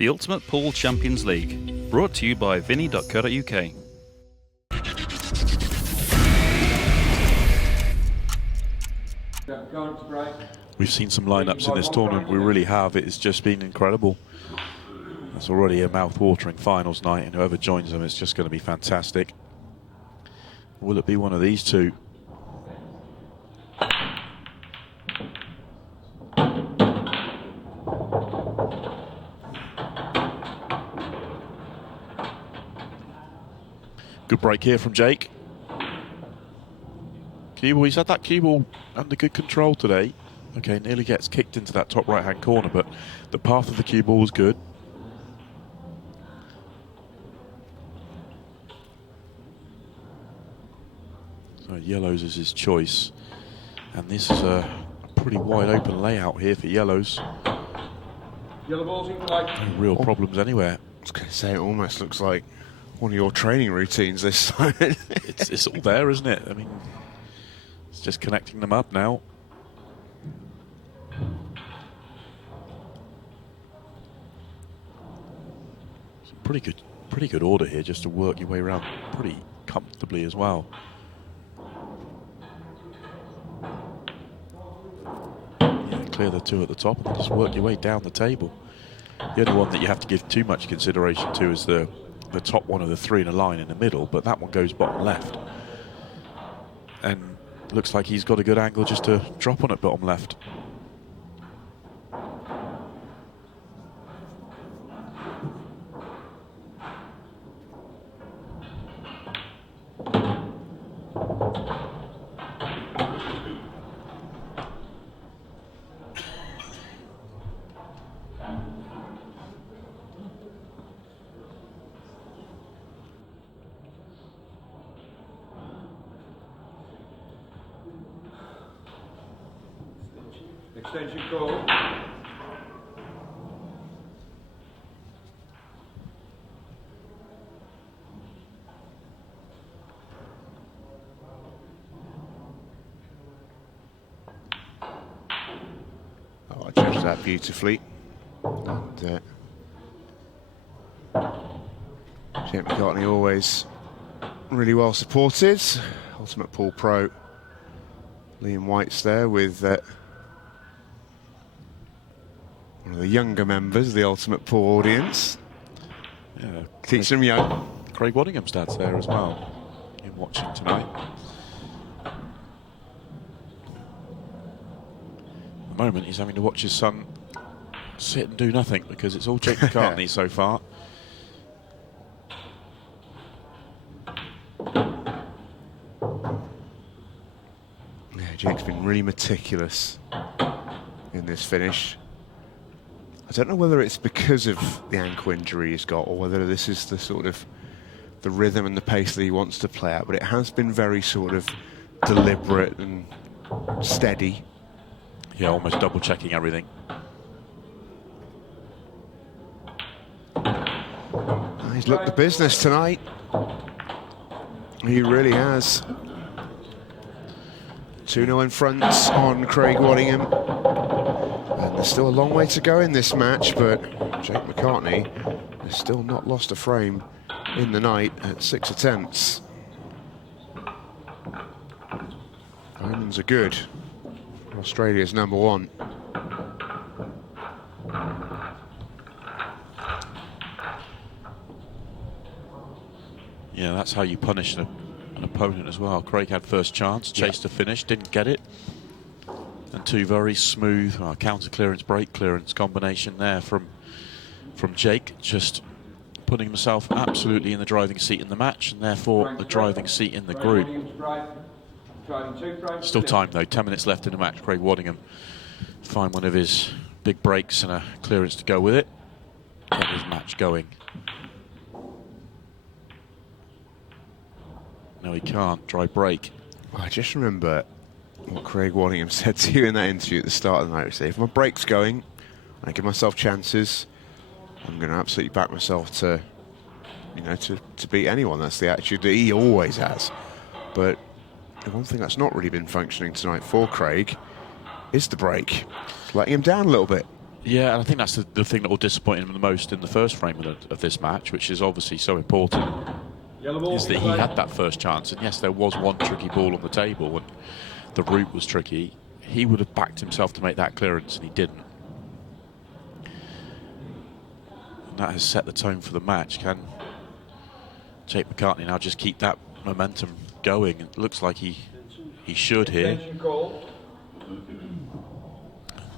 The Ultimate Pool Champions League, brought to you by vinny.co.uk. We've seen some lineups in this tournament, we really have. It's just been incredible. It's already a mouth-watering finals night, and whoever joins them, it's just going to be fantastic. Will it be one of these two? Good break here from Jake. Cue ball, he's had that cue ball under good control today. Okay, nearly gets kicked into that top right-hand corner, but the path of the cue ball was good. So yellows is his choice. And this is a pretty wide open layout here for yellows. Yellow balls in play. No real problems anywhere. I was going to say, it almost looks like one of your training routines this side. It's all there, isn't it? I mean, it's just connecting them up now. It's a pretty good order here, just to work your way around pretty comfortably as well. Yeah, clear the two at the top and just work your way down the table. The only one that you have to give too much consideration to is the top one of the three in a line in the middle, but that one goes bottom left. And looks like he's got a good angle just to drop on it bottom left. Extension call. Oh, I judged that beautifully. And Jake McCartney always really well supported. Ultimate Pool Pro Liam White's there with one of the younger members of the Ultimate Pool audience. Yeah, Teach them young. Craig Waddingham's dad's there as well, in watching tonight. At the moment, he's having to watch his son sit and do nothing because it's all Jake McCartney so far. Yeah, Jake's been really meticulous in this finish. I don't know whether it's because of the ankle injury he's got or whether this is the sort of the rhythm and the pace that he wants to play at, but it has been very sort of deliberate and steady. Yeah, almost double checking everything. He's looked the business tonight. He really has. 2-0 in front on Craig Waddingham. And there's still a long way to go in this match, but Jake McCartney has still not lost a frame in the night at 6 attempts. Omens are good. Australia's #1. Yeah, that's how you punish an opponent as well. Craig had first chance, chased the finish, didn't get it. And two very smooth counter clearance, break clearance combination there from Jake, just putting himself absolutely in the driving seat in the match and therefore the driving seat in the group. Still time though, 10 minutes left in the match. Craig Waddingham find one of his big breaks and a clearance to go with it. Get his match going. No, he can't. Dry break. I just remember what Craig Waddingham said to you in that interview at the start of the night. He said, if my break's going, I give myself chances, I'm going to absolutely back myself to, you know, to beat anyone. That's the attitude that he always has. But the one thing that's not really been functioning tonight for Craig is the break. It's letting him down a little bit. Yeah, and I think that's the thing that will disappoint him the most in the first frame of this match, which is obviously so important, Yellow ball is that he had that first chance. And yes, there was one tricky ball on the table, and the route was tricky. He would have backed himself to make that clearance, and he didn't. And that has set the tone for the match. Can Jake McCartney now just keep that momentum going? It looks like he should here. Extension call.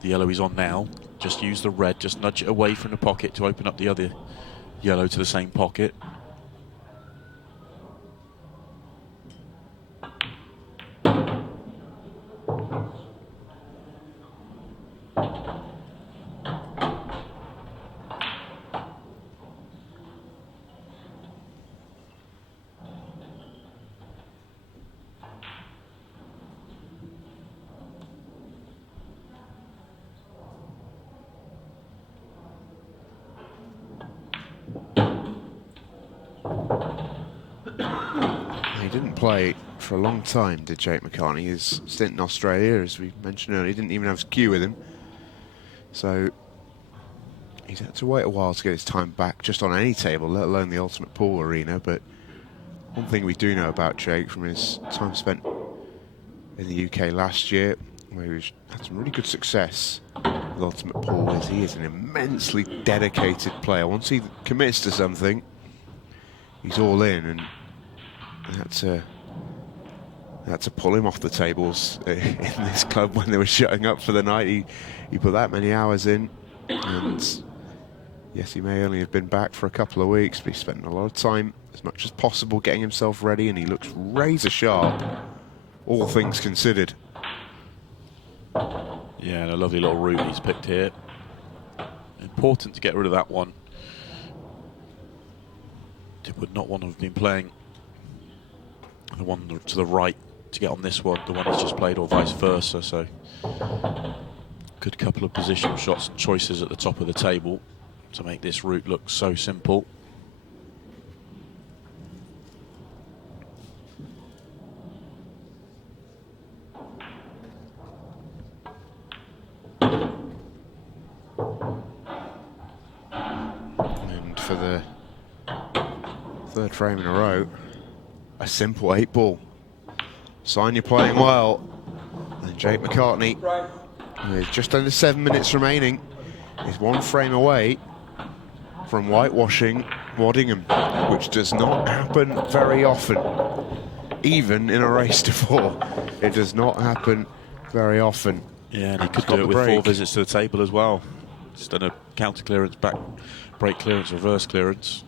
The yellow he's on now. Just use the red, just nudge it away from the pocket to open up the other yellow to the same pocket. He didn't play for a long time, did Jake McCartney? His stint in Australia, as we mentioned earlier, he didn't even have his cue with him. So he's had to wait a while to get his time back just on any table, let alone the Ultimate Pool arena. But one thing we do know about Jake from his time spent in the UK last year, where he had some really good success with Ultimate Pool, is he is an immensely dedicated player. Once he commits to something, he's all in, and had to pull him off the tables in this club when they were shutting up for the night. He put that many hours in, and yes, he may only have been back for a couple of weeks, but he spent a lot of time, as much as possible, getting himself ready, and he looks razor sharp, all things considered. Yeah, and a lovely little route he's picked here. Important to get rid of that one. Would not want to have been playing the one to the right to get on this one, the one he's just played, or vice versa. So good couple of positional shots and choices at the top of the table to make this route look so simple. And for the third frame in a row, a simple 8-ball. Sign you're playing well. And Jake McCartney, with just under 7 minutes remaining, is one frame away from whitewashing Waddingham, which does not happen very often, even in a race to 4. It does not happen very often. Yeah, and he could do it with 4 visits to the table as well. Just done a counter clearance, back break clearance, reverse clearance.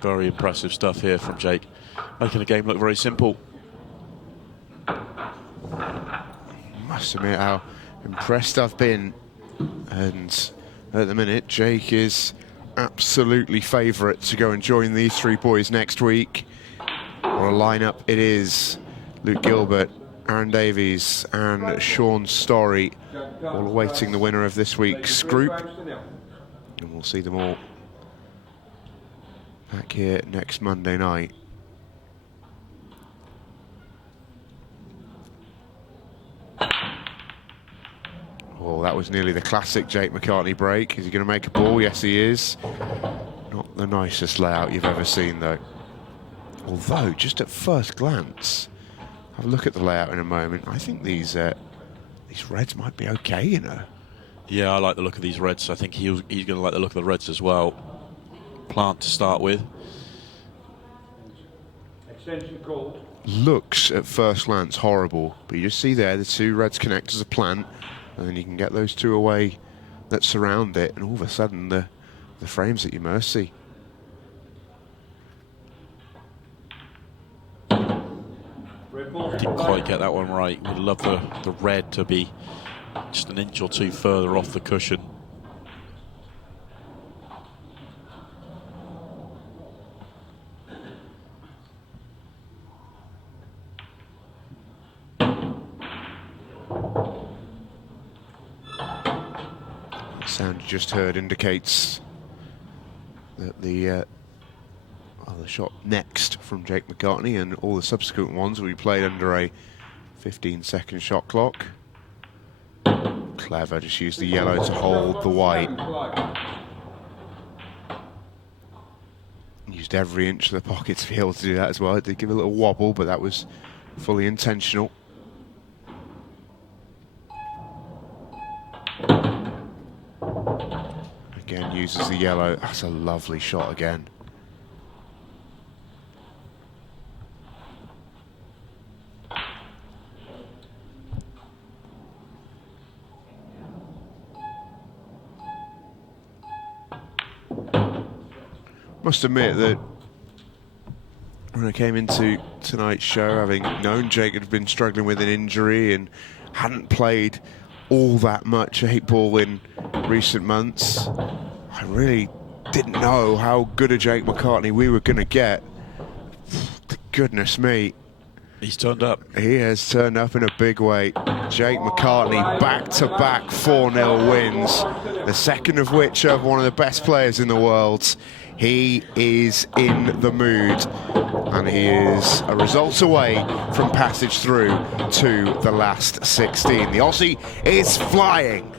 Very impressive stuff here from Jake, making the game look very simple. Must admit how impressed I've been, and at the minute Jake is absolutely favourite to go and join these 3 boys next week. What a lineup it is. Luke Gilbert, Aaron Davies and Sean Storey, all awaiting the winner of this week's group, and we'll see them all back here next Monday night. Oh, that was nearly the classic Jake McCartney break. Is he going to make a ball? Yes, he is. Not the nicest layout you've ever seen, though. Although, just at first glance, have a look at the layout in a moment. I think these reds might be okay, you know. Yeah, I like the look of these reds. I think he's going to like the look of the reds as well. Plant to start with. Extension called. Looks at first glance horrible, but you just see there the 2 reds connect as a plant, and then you can get those 2 away that surround it, and all of a sudden the frame's at your mercy. Didn't quite get that one right. Would love the red to be just an inch or 2 further off the cushion. The sound you just heard indicates that the shot next from Jake McCartney and all the subsequent ones will be played under a 15-second shot clock. Clever, just use the yellow to hold the white. Used every inch of the pocket to be able to do that as well. It did give a little wobble, but that was fully intentional. Again, uses the yellow. That's a lovely shot again. Must admit that when I came into tonight's show, having known Jake had been struggling with an injury and hadn't played all that much 8-ball in recent months, I really didn't know how good a Jake McCartney we were going to get. Goodness me. He's turned up. He has turned up in a big way. Jake McCartney back-to-back 4-0 wins, the second of which of one of the best players in the world. He is in the mood, and he is a result away from passage through to the last 16. The Aussie is flying.